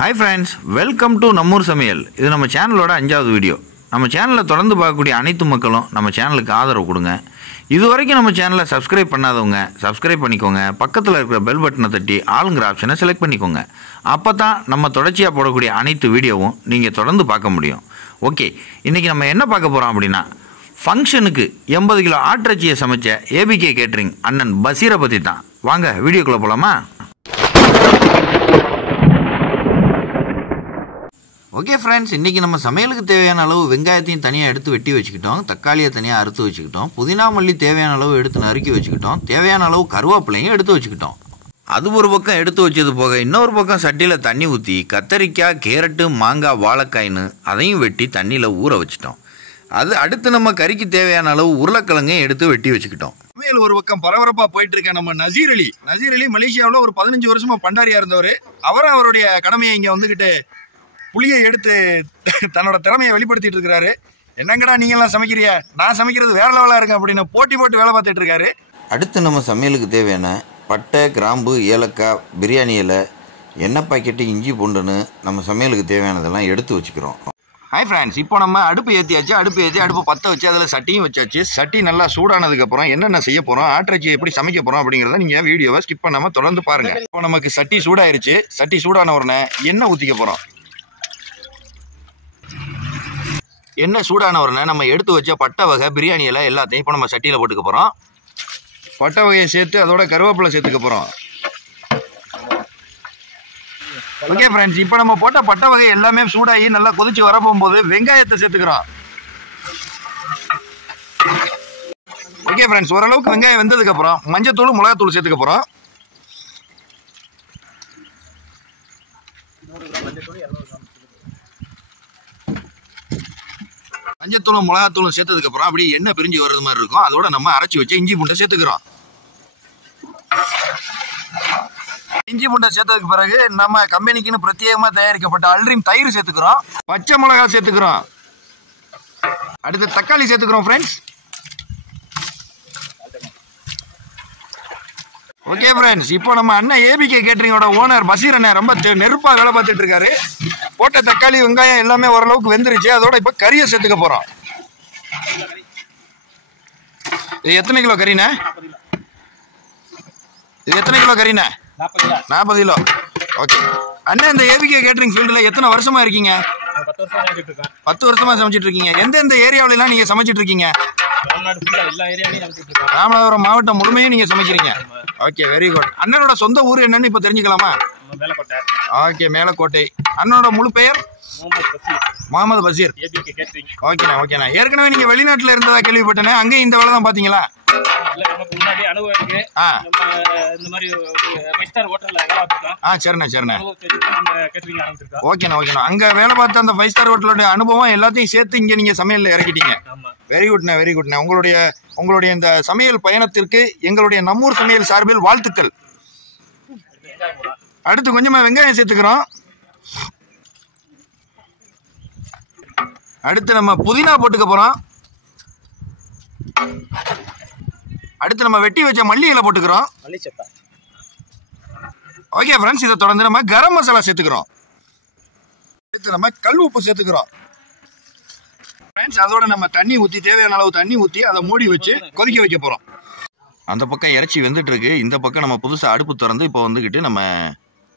Hi friends, welcome to நம்மூர் சமையல். இது நம்ம சேனலோட 5வது வீடியோ. நம்ம சேனலை தொடர்ந்து பார்க்கக்கூடிய அனைத்து மக்களும் நம்ம சேனலுக்கு ஆதரவு கொடுங்க. இதுவரைக்கும் நம்ம சேனலை சப்ஸ்கிரைப் பண்ணாதவங்க சப்ஸ்கிரைப் பண்ணிக்கோங்க. பக்கத்தில் இருக்கிற பெல் பட்டனை தட்டி ஆளுங்கிற ஆப்ஷனை செலக்ட் பண்ணிக்கோங்க. அப்போ தான் நம்ம தொடர்ச்சியாக போடக்கூடிய அனைத்து வீடியோவும் நீங்கள் தொடர்ந்து பார்க்க முடியும். ஓகே, இன்றைக்கி நம்ம என்ன பார்க்க போகிறோம் அப்படின்னா, ஃபங்க்ஷனுக்கு 80 கிலோ ஆட்டிறைச்சியை சமைச்ச ஏபிகே கேட்ரிங் அண்ணன் பசீரை பற்றி தான். வாங்க வீடியோக்குள்ளே போகலாமா? ஓகே ஃப்ரெண்ட்ஸ், இன்றைக்கி நம்ம சமையலுக்கு தேவையான அளவு வெங்காயத்தையும் தனியாக எடுத்து வெட்டி வச்சுக்கிட்டோம், தக்காளியை தனியாக அறுத்து வச்சுக்கிட்டோம், புதினா மல்லி தேவையான அளவு எடுத்து நறுக்கி வச்சுக்கிட்டோம், தேவையான அளவு கருவேப்பிலையும் எடுத்து வச்சுக்கிட்டோம். அது ஒரு பக்கம் எடுத்து வச்சது போக இன்னொரு பக்கம் சட்டியில் தண்ணி ஊற்றி கத்தரிக்காய், கேரட்டு, மாங்காய், வாழைக்காய்னு அதையும் வெட்டி தண்ணியில் ஊற வச்சுட்டோம். அது அடுத்து நம்ம கறிக்கு தேவையான அளவு உருளைக்கிழங்கையும் எடுத்து வெட்டி வச்சுக்கிட்டோம். சமையல் ஒரு பக்கம் பரபரப்பா போயிட்டு இருக்க நம்ம நசீர் அலி மலேசியாவில் ஒரு 15 வருஷமா பண்டாரியா இருந்தவர். அவருடைய கடமையை இங்க வந்துகிட்டு புளியை எடுத்து தன்னோட திறமையை வெளிப்படுத்திட்டு இருக்கிறாரு. என்னங்கடா நீங்க எல்லாம் சமைக்கிறியா, நான் சமைக்கிறது வேற லெவலா இருக்கு அப்படின்னு போட்டி போட்டு வேலை பார்த்துட்டு இருக்காரு. அடுத்து நம்ம சமையலுக்கு தேவையான பட்டை, கிராம்பு, ஏலக்காய், பிரியாணி இலை, எண்ணெய் பாக்கெட்டு, இஞ்சி பூண்டுன்னு நம்ம சமையலுக்கு தேவையானதெல்லாம் எடுத்து வச்சுக்கிறோம். ஹாய் ஃப்ரெண்ட்ஸ், இப்போ நம்ம அடுப்பு ஏற்றியாச்சு. அடுப்பு பற்ற வச்சு அதில் சட்டியும் வச்சாச்சு. சட்டி நல்லா சூடானதுக்கப்புறம் என்னென்ன செய்ய போகிறோம், ஆட்டிறைச்சி எப்படி சமைக்க போகிறோம் அப்படிங்கிறத நீங்கள் வீடியோவை ஸ்கிப் பண்ணாமல் தொடர்ந்து பாருங்கள். இப்போ நமக்கு சட்டி சூடாயிருச்சு. சட்டி சூடான உடனே எண்ணெய் ஊற்றிக்க போகிறோம். எண்ணெய் சூடான உடனே நம்ம எடுத்து வச்ச பட்டை வகை, பிரியாணி எல்லாம் எல்லாத்தையும் இப்போ நம்ம சட்டியில் போட்டுக்க போகிறோம். பட்டை வகையை சேர்த்து அதோட கருவேப்பிலை சேர்த்துக்க போகிறோம். ஓகே ஃப்ரெண்ட்ஸ், இப்போ நம்ம போட்ட பட்டை வகை எல்லாமே சூடாகி நல்லா கொதிச்சு வர போகும்போது வெங்காயத்தை சேர்த்துக்கிறோம். ஓகே ஃப்ரெண்ட்ஸ், ஓரளவுக்கு வெங்காயம் வெந்ததுக்கப்புறம் மஞ்சத்தூள், மிளகாத்தூள் சேர்த்துக்க போகிறோம். மஞ்சத்தூளும் மிளகாத்தூளும் சேர்த்ததுக்கப்புறம் அப்படியே எண்ணெய் பிரிஞ்சு வர்றது மாதிரி இருக்கும். அதோட நம்ம அரைச்சி வச்சு இஞ்சி பூண்டை சேர்த்துக்கிறோம். இஞ்சி பூண்டை சேர்த்ததுக்கு பிறகு நம்ம கம்பெனிக்குன்னு பிரத்யேகமாக தயாரிக்கப்பட்ட அல்ட்ரீம் தயிர் சேர்த்துக்கிறோம். பச்சை மிளகாய் சேர்த்துக்கிறோம். அடுத்து தக்காளி சேர்த்துக்கிறோம் ஃப்ரெண்ட்ஸ். ஓகே ஃப்ரெண்ட்ஸ், இப்போ நம்ம அண்ணன் ஏபிகே கேட்ரிங்கோட ஓனர் பசீர் அண்ணன் ரொம்ப நெருப்பாக வேலை பார்த்துட்டு இருக்காரு. போட்ட தக்காளி, வெங்காயம் எல்லாமே ஓரளவுக்கு வெந்துருச்சு. அதோட இப்போ கறியை சேர்த்துக்க போகிறோம். இது எத்தனை கிலோ கறிண்ணே? இது எத்தனை கிலோ கறிண்ணே? 40 கிலோ. ஓகே அண்ணன், இந்த ஏபிகே கேட்ரிங் ஃபீல்டில் எத்தனை வருஷமா இருக்கீங்க? 10 வருஷமா சமைச்சிட்டு இருக்கீங்க. எந்தெந்த ஏரியாவிலாம் நீங்கள் சமைச்சிட்டு இருக்கீங்க? ராமநாதபுரம் மாவட்டம் முழுமையும் நீங்கள் சமைக்கிறீங்க. Okay, very good. அண்ணனோட சொந்த ஊர் என்னன்னு இப்போ தெரிஞ்சுக்கலாமா? ஓகே, மேலக்கோட்டை. அண்ணனோட முழு பெயர்? முகமது பசீர். ஓகேண்ணா, ஓகேண்ணா. ஏற்கனவே நீங்கள் வெளிநாட்டில் இருந்ததா கேள்விப்பட்டேனே, அங்கேயும் இந்த வேலை தான் பார்த்தீங்களா? சரிண்ணா, சரிண்ணா. ஓகேண்ணா, ஓகேண்ணா. அங்கே வேலை பார்த்த அந்த 5 ஸ்டார் ஹோட்டலோட அனுபவம் எல்லாத்தையும் சேர்த்து இங்கே நீங்கள் சமையலில் இறக்கிட்டீங்க. Very குட்ண்ணா, very குட்ண்ணா. உங்களுடைய இந்த சமையல் பயணத்திற்கு எங்களுடைய நம்மூர் சமையல் சார்பில் வாழ்த்துக்கள். அடுத்து கொஞ்சமாக வெங்காயம் சேர்த்துக்கிறோம். அடுத்து நம்ம புதினா போட்டுக்க போகிறோம். அடுத்து நம்ம வெட்டி வச்ச மல்லி இலை போட்டுக்கிறோம். ஓகே ஃப்ரெண்ட்ஸ், இதை தொடர்ந்து நம்ம கரம் மசாலா சேர்த்துக்கிறோம். அடுத்து நம்ம கல் உப்பு சேர்த்துக்கிறோம். ஃப்ரெண்ட்ஸ், அதோட நம்ம தண்ணி ஊற்றி, தேவையான அளவு தண்ணி ஊற்றி அதை மூடி வச்சு கொதிக்க வைக்க போகிறோம். அந்த பக்கம் இறைச்சி வெந்துட்டு இருக்கு. இந்த பக்கம் நம்ம புதுசாக அடுப்பு திறந்து இப்போ வந்துக்கிட்டு நம்ம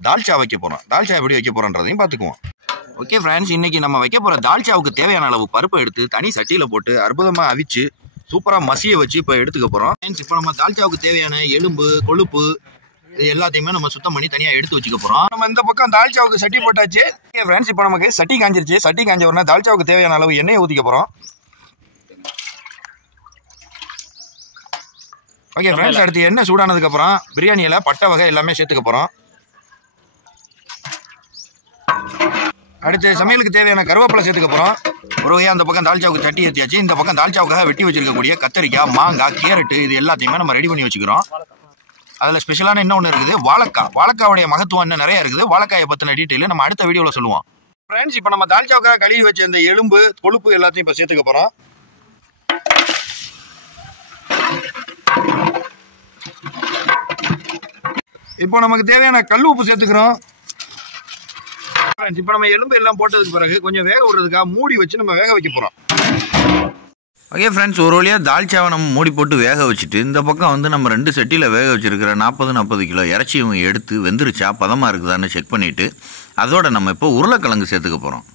தால்ச்சா வைக்க போகிறோம். தால்ச்சா எப்படி வைக்க போகிறோன்றதையும் பார்த்துக்குவோம். ஓகே ஃப்ரெண்ட்ஸ், இன்றைக்கி நம்ம வைக்க போகிற தால்ச்சாவுக்கு தேவையான அளவு பருப்பை எடுத்து தனி சட்டியில் போட்டு அற்புதமாக அவிச்சு சூப்பராக மசிய வச்சு இப்போ எடுத்துக்க போகிறோம். ஃப்ரெண்ட்ஸ், இப்போ நம்ம தால்ச்சாவுக்கு தேவையான எலும்பு, கொழுப்பு இது எல்லாத்தையுமே நம்ம சுத்தம் பண்ணி தனியாக எடுத்து வச்சுக்க போகிறோம். நம்ம இந்த பக்கம் தால்ச்சாவுக்கு சட்டி போட்டாச்சு. ஓகே ஃப்ரெண்ட்ஸ், இப்போ நமக்கு சட்டி காஞ்சிருச்சு. சட்டி காஞ்ச உடனே தால்ச்சாவுக்கு தேவையான அளவு எண்ணெயை ஊற்றிக்க போகிறோம். ஓகே ஃப்ரெண்ட்ஸ், அடுத்து எண்ணெய் சூடானதுக்கப்புறம் பிரியாணி இலை, பட்டை வகை எல்லாமே சேர்த்துக்க போகிறோம். அடுத்து சமையலுக்கு தேவையான கருவேப்பிலை சேர்த்துக்க போகிறோம். ஒரு வகையாக அந்த பக்கம் தால்ச்சாவுக்கு சட்டி ஏற்றியாச்சு. இந்த பக்கம் தால்ச்சாவுக்காக வெட்டி வச்சிருக்கக்கூடிய கத்தரிக்காய், மாங்காய், கேரட்டு இது எல்லாத்தையுமே நம்ம ரெடி பண்ணி வச்சுக்கிறோம். அதில் ஸ்பெஷலான இன்னொன்று இருக்குது, வாழைக்காய். வாழைக்காவுடைய மகத்துவம் இன்னும் நிறைய இருக்குது. வாழைக்காயை பற்றின டீட்டெயில் நம்ம அடுத்த வீடியோவில் சொல்லுவோம். ஃப்ரெண்ட்ஸ், இப்போ நம்ம தால்ச்சாவுக்காக கழுவி வச்ச இந்த எலும்பு, கொழுப்பு எல்லாத்தையும் இப்போ சேர்த்துக்க போகிறோம். இப்போ நமக்கு தேவையான கல் உப்பு சேர்த்துக்கிறோம். ஃப்ரெண்ட்ஸ் இப்போ நம்ம எலும்பு எல்லாம் போட்டதுக்கு பிறகு கொஞ்சம் வேக விடுறதுக்காக மூடி வச்சு நம்ம வேக வைக்க போகிறோம். ஓகே ஃப்ரெண்ட்ஸ், ஒரு வழியாக தால்ச்சாவை நம்ம மூடி போட்டு வேக வச்சுட்டு இந்த பக்கம் வந்து நம்ம 2 சட்டியில் வேக வச்சுருக்கிற 40 கிலோ இறைச்சியும் எடுத்து வெந்துருச்சா பதமாக இருக்குதான்னு செக் பண்ணிவிட்டு அதோட நம்ம இப்போ உருளைக்கிழங்கு சேர்த்துக்க போகிறோம்.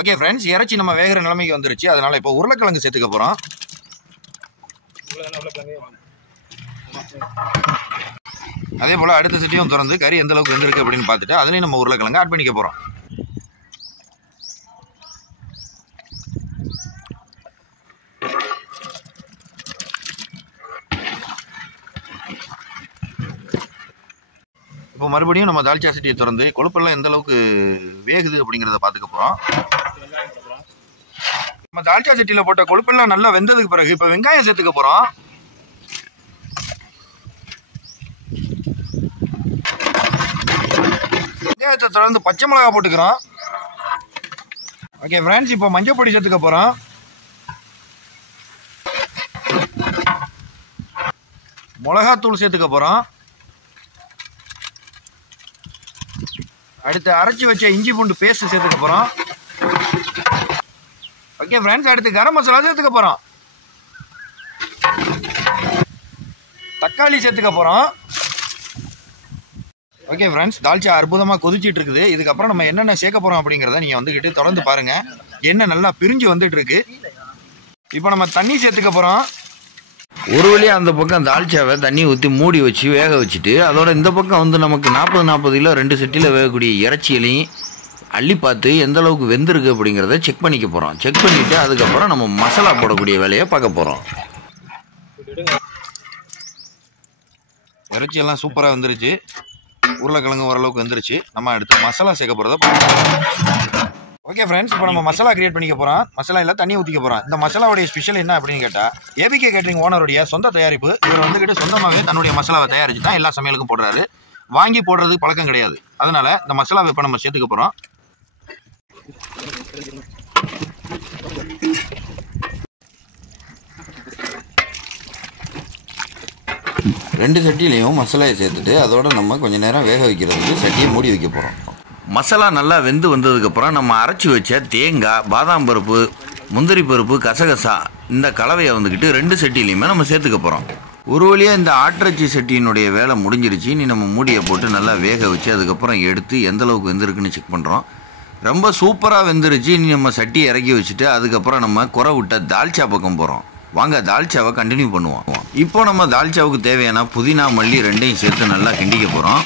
ஓகே ஃப்ரெண்ட்ஸ், இறைச்சி நம்ம வேகிற நிலைமைக்கு வந்துருச்சு. அதனால் இப்போ உருளைக்கிழங்கு சேர்த்துக்க போகிறோம். அதே போல் அடுத்த சட்டியும் திறந்து கறி எந்த அளவுக்கு வெந்திருக்கு அப்படின்னு பார்த்துட்டு அதுலேயும் நம்ம உருளைக்கிழங்கு ஆட் பண்ணிக்க போகிறோம். இப்போ மறுபடியும் நம்ம தால்ச்சா சட்டியை திறந்து கொழுப்பெல்லாம் எந்த அளவுக்கு வேகுது அப்படிங்கிறத பார்த்துக்க போகிறோம். நம்ம தால்ச்சா சட்டியில் போட்ட கொழுப்பெல்லாம் நல்லா வெந்ததுக்கு பிறகு இப்போ வெங்காயம் சேர்த்துக்க போகிறோம். வெங்காயத்தை தொடர்ந்து பச்சை மிளகா போட்டுக்கிறோம். ஓகே ஃப்ரெண்ட்ஸ், இப்போ மஞ்சள் பொடி சேர்த்துக்க போகிறோம். மிளகாத்தூள் சேர்த்துக்க போகிறோம். அடுத்து அரைச்சி வச்ச இஞ்சி பூண்டு பேஸ்ட் சேர்த்துக்க போகிறோம். ஓகே ஃப்ரெண்ட்ஸ், அடுத்து கரம் மசாலா சேர்த்துக்க போகிறோம். தக்காளி சேர்த்துக்க போகிறோம். ஓகே ஃப்ரெண்ட்ஸ், தால்ச்சா அற்புதமாக கொதிச்சிட்டு இருக்குது. இதுக்கப்புறம் நம்ம என்னென்ன சேர்க்க போகிறோம் அப்படிங்கிறத நீங்கள் வந்துக்கிட்டு தொடர்ந்து பாருங்கள். எண்ணெய் நல்லா பிரிஞ்சு வந்துட்டு இருக்கு. இப்போ நம்ம தண்ணி சேர்த்துக்க போகிறோம். ஒரு வழியாக அந்த பக்கம் தால்ச்சாவை தண்ணி ஊற்றி மூடி வச்சு வேக வச்சுட்டு அதோட இந்த பக்கம் வந்து நமக்கு 40 கிலோ 2 சட்டியில் வேகக்கூடிய இறைச்சியிலையும் அள்ளி பார்த்து எந்த அளவுக்கு வெந்திருக்கு அப்படிங்கிறத செக் பண்ணிக்க போகிறோம். செக் பண்ணிவிட்டு அதுக்கப்புறம் நம்ம மசாலா போடக்கூடிய வேலையை பார்க்க போகிறோம். இறைச்சியெல்லாம் சூப்பராக வந்துருச்சு. உருளைக்கிழங்கு ஓரளவுக்கு வந்துருச்சு. நம்ம அடுத்து மசாலா சேர்க்க போகிறத ஓகே ஃப்ரெண்ட்ஸ், இப்போ நம்ம மசாலா கிரியேட் பண்ணிக்க போகிறோம். மசாலா இல்லை தண்ணி ஊற்றிக்க போகிறோம். இந்த மசாலாவுடைய ஸ்பெஷல் என்ன அப்படின்னு கேட்டால் ஏபிகே கேட்டரிங் ஓனருடைய சொந்த தயாரிப்பு. இவர் வந்துக்கிட்டு சொந்தமாகவே தன்னுடைய மசாலாவை தயாரிச்சு தான் எல்லா சமையலுக்கும் போடுறாரு. வாங்கி போடுறதுக்கு பழக்கம் கிடையாது. அதனால் இந்த மசாலாவை இப்போ நம்ம சேர்த்துக்க போகிறோம். ரெண்டு சட்டிலையும் மசாலாயை சேர்த்துட்டு அதோட நம்ம கொஞ்சம் நேரம் வேக வைக்கிறதுக்கு சட்டியை மூடி வைக்க போகிறோம். மசாலா நல்லா வெந்து வந்ததுக்கப்புறம் நம்ம அரைச்சி வச்ச தேங்காய், பாதாம் பருப்பு, முந்திரி பருப்பு, கசகசா இந்த கலவையை வந்துக்கிட்டு 2 சட்டிலையுமே நம்ம சேர்த்துக்க போகிறோம். ஒரு வழியாக இந்த ஆட்டிறைச்சி சட்டியினுடைய வேலை முடிஞ்சிருச்சு. நீ நம்ம மூடியை போட்டு நல்லா வேக வச்சு அதுக்கப்புறம் எடுத்து எந்த அளவுக்கு வெந்திருக்குன்னு செக் பண்ணுறோம். ரொம்ப சூப்பராக வெந்துருச்சு. நீ நம்ம சட்டியை இறக்கி வச்சுட்டு அதுக்கப்புறம் நம்ம குறை விட்ட தால்ச்சா பக்கம் போகிறோம். வாங்க தால்ச்சாவை கண்டினியூ பண்ணுவோம். இப்போ நம்ம தால்ச்சாவுக்கு தேவையான புதினா, மல்லி 2ஐயும் சேர்த்து நல்லா கிண்டிக்க போகிறோம்.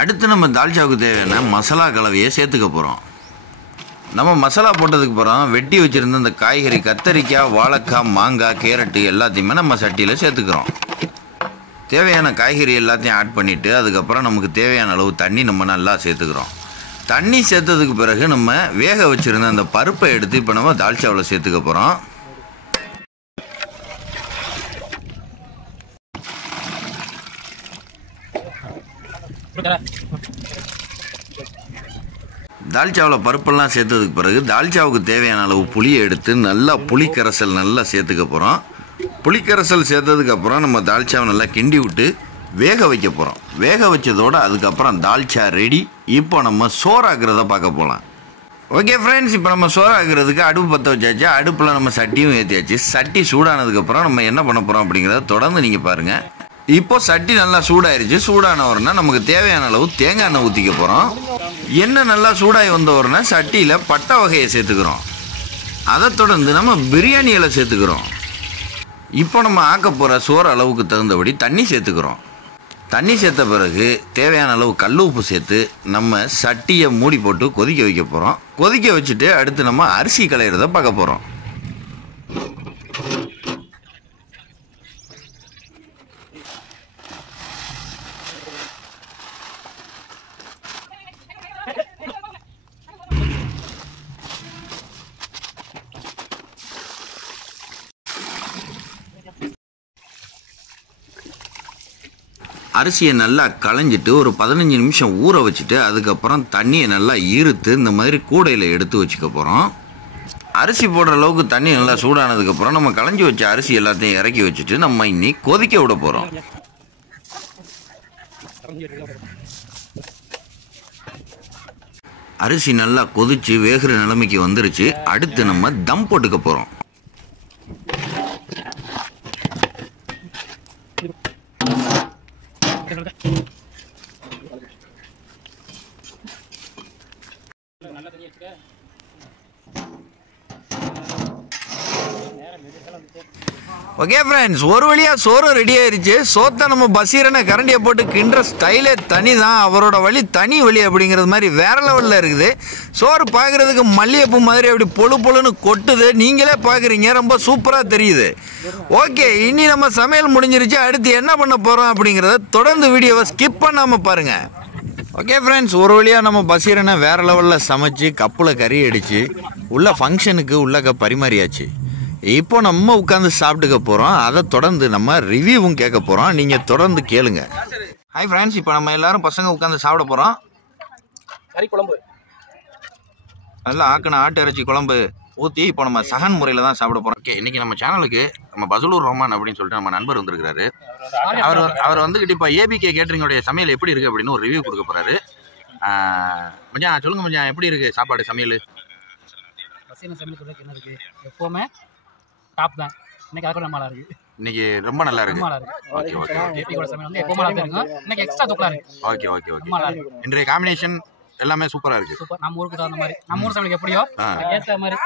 அடுத்து நம்ம தால்ச்சாவுக்கு தேவையான மசாலா கலவையை சேர்த்துக்க போகிறோம். நம்ம மசாலா போட்டதுக்கு அப்புறம் வெட்டி வச்சுருந்த இந்த காய்கறி கத்தரிக்காய், வாழைக்காய், மாங்காய், கேரட்டு எல்லாத்தையுமே நம்ம சட்டியில் சேர்த்துக்கிறோம். தேவையான காய்கறி எல்லாத்தையும் ஆட் பண்ணிவிட்டு அதுக்கப்புறம் நமக்கு தேவையான அளவு தண்ணி நம்ம நல்லா சேர்த்துக்கிறோம். தண்ணி சேர்த்ததுக்கு பிறகு நம்ம வேக வச்சுருந்த அந்த பருப்பை எடுத்து இப்போ நம்ம தால்ச்சாவில் சேர்த்துக்க போகிறோம். தால்ச்சாவில் பருப்பெல்லாம் சேர்த்ததுக்கு பிறகு தால்ச்சாவுக்கு தேவையான அளவு புளியை எடுத்து நல்லா புளிக்கரைசல் நல்லா சேர்த்துக்க போகிறோம். புளிக்கரைசல் சேர்த்ததுக்கப்புறம் நம்ம தால்ச்சாவை நல்லா கிண்டி விட்டு வேக வைக்க போகிறோம். வேக வச்சதோடு அதுக்கப்புறம் தால்ச்சா ரெடி. இப்போ நம்ம சோறாக்குறத பார்க்க போகலாம். ஓகே ஃப்ரெண்ட்ஸ், இப்போ நம்ம சோறாக்குறதுக்கு அடுப்பு பற்ற வச்சாச்சு. அடுப்பில் நம்ம சட்டியும் ஏற்றியாச்சு. சட்டி சூடானதுக்கப்புறம் நம்ம என்ன பண்ண போகிறோம் அப்படிங்கிறத தொடர்ந்து நீங்கள் பாருங்கள். இப்போ சட்டி நல்லா சூடாயிருச்சு. சூடான உடனே நமக்கு தேவையான அளவு தேங்காய் எண்ணெய் ஊற்றிக்க போகிறோம். எண்ணெய் நல்லா சூடாகி வந்த உடனே சட்டியில் பட்டை வகையை சேர்த்துக்கிறோம். அதை தொடர்ந்து நம்ம பிரியாணி இலை சேர்த்துக்கிறோம். இப்போ நம்ம ஆக்க போகிற சோறு அளவுக்கு தகுந்தபடி தண்ணி சேர்த்துக்கிறோம். தண்ணி சேர்த்த பிறகு தேவையான அளவு கல் உப்பு சேர்த்து நம்ம சட்டியை மூடி போட்டு கொதிக்க வைக்க போகிறோம். கொதிக்க வச்சுட்டு அடுத்து நம்ம அரிசி களையிறத பார்க்க போகிறோம். அரிசியை நல்லா களைஞ்சிட்டு ஒரு 15 நிமிஷம் ஊற வச்சுட்டு அதுக்கப்புறம் தண்ணியை நல்லா ஈர்த்து இந்த மாதிரி கூடையில் எடுத்து வச்சுக்க போகிறோம். அரிசி போடுற அளவுக்கு தண்ணி நல்லா சூடானதுக்கப்புறம் நம்ம களைஞ்சி வச்ச அரிசி எல்லாத்தையும் இறக்கி வச்சுட்டு நம்ம இன்னி கொதிக்க விட போகிறோம். அரிசி நல்லா கொதிச்சு வேகிற நிலைமைக்கு வந்துருச்சு. அடுத்து நம்ம தம் போட்டுக்க போகிறோம். ஓகே ஃப்ரெண்ட்ஸ், ஒரு வழியாக சோறும் ரெடி ஆயிடுச்சு. சோத்தை நம்ம பசீரனை கரண்டியை போட்டு கிண்டுற ஸ்டைலே தனி தான். அவரோட வழி தனி வழி அப்படிங்கிறது மாதிரி வேற லெவலில் இருக்குது. சோறு பார்க்குறதுக்கு மல்லிகைப்பூ மாதிரி அப்படி பொழு பொழுன்னு கொட்டுது. நீங்களே பார்க்குறீங்க, ரொம்ப சூப்பராக தெரியுது. ஓகே, இனி நம்ம சமையல் முடிஞ்சிருச்சு. அடுத்து என்ன பண்ண போகிறோம் அப்படிங்கிறத தொடர்ந்து வீடியோவை ஸ்கிப் பண்ணாமல் பாருங்கள். ஓகே ஃப்ரெண்ட்ஸ், ஒரு வழியாக நம்ம பசீரனை வேறு லெவலில் சமைச்சு கப்பில் கறி அடித்து உள்ள ஃபங்க்ஷனுக்கு உள்ளக்க பரிமாறியாச்சு. இப்போ நம்ம உட்காந்து சாப்பிட்டுக்க போகிறோம். அதை தொடர்ந்து நம்ம ரிவ்யூவும் கேட்க போகிறோம். நீங்கள் தொடர்ந்து கேளுங்க. ஹாய் ஃப்ரெண்ட்ஸ், இப்போ நம்ம எல்லாரும் பசங்க உட்காந்து சாப்பிட போகிறோம். கறி குழம்பு நல்லா ஆக்கின ஆட்டு இறைச்சி குழம்பு ஊற்றி இப்போ நம்ம சகன் முறையில் தான் சாப்பிட போகிறோம். ஓகே, இன்றைக்கி நம்ம சேனலுக்கு நம்ம பசுலூர் ரோமான் அப்படின்னு சொல்லிட்டு நம்ம நண்பர் வந்திருக்கிறாரு. அவர் வந்துக்கிட்டு இப்போ ஏபிகே கேட்டரிங்கோடைய சமையல் எப்படி இருக்குது அப்படின்னு ஒரு ரிவ்யூ கொடுக்க போகிறாரு. மச்சான் சொல்லுங்கள் மச்சான், எப்படி இருக்குது சாப்பாடு சமையல்? சமையலுக்கு என்ன இருக்குது, எப்போவுமே டாப் தான். இன்னைக்கு அதை நல்லா இருக்கு. இன்னைக்கு ரொம்ப நல்லா இருக்கு. ஓகே ஓகே ஏபிகே சமையல் வந்து எப்போவுமே நல்லா இருக்கும். இன்னைக்கு எக்ஸ்ட்ரா தூக்கலா இருக்கு. Okay okay okay. இன்றைய காம்பினேஷன் எல்லாமே சூப்பரா இருக்கு. சூப்பர். நம்ம ஊருக்கு தகுந்த மாதிரி, நம்ம ஊர் சமையல் எப்படியோ ஏற்ற மாதிரி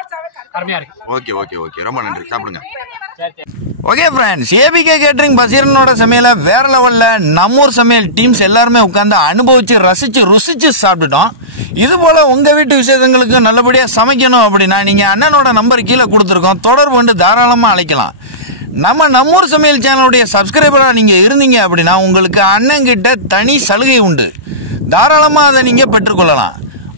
அருமையா இருக்கு. ஓகே ஓகே ஓகே, ரொம்ப நன்றி. சாப்பிடுங்க. ஓகே ஃப்ரெண்ட்ஸ், ஏபிகே கேட்டரிங் பசீரனோட சமையலை வேற லெவலில் நம்மூர் சமையல் டீம்ஸ் எல்லாருமே உட்காந்து அனுபவிச்சு ரசிச்சு ருசிச்சு சாப்பிட்டுட்டோம். இது போல உங்க வீட்டு விசேஷங்களுக்கு நல்லபடியாக சமைக்கணும் அப்படின்னா நீங்க அண்ணனோட நம்பர் கீழே கொடுத்துருக்கோம், தொடர்பு கொண்டு தாராளமாக அழைக்கலாம். நம்மூர் சமையல் சேனலுடைய சப்ஸ்கிரைபராக நீங்கள் இருந்தீங்க அப்படின்னா உங்களுக்கு அண்ணங்கிட்ட தனி சலுகை உண்டு. தாராளமாக அதை நீங்கள் பெற்றுக்கொள்ளலாம்.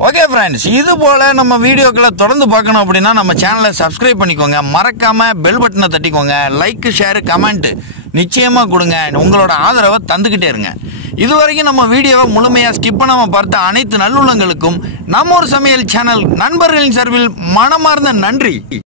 ஓகே ஃப்ரெண்ட்ஸ், இது போல் நம்ம வீடியோக்களை தொடர்ந்து பார்க்கணும் அப்படின்னா நம்ம சேனலை சப்ஸ்கிரைப் பண்ணிக்கோங்க. மறக்காமல் பெல் பட்டனை தட்டிக்கோங்க. லைக், ஷேர், கமெண்ட் நிச்சயமாக கொடுங்க. உங்களோட ஆதரவை தந்துக்கிட்டே இருங்க. இதுவரைக்கும் நம்ம வீடியோவை முழுமையாக ஸ்கிப் பண்ணாமல் பார்த்த அனைத்து நல்லுள்ளங்களுக்கும் நம்மூர் சமையல் சேனல் நண்பர்களின் சார்பில் மனமார்ந்த நன்றி.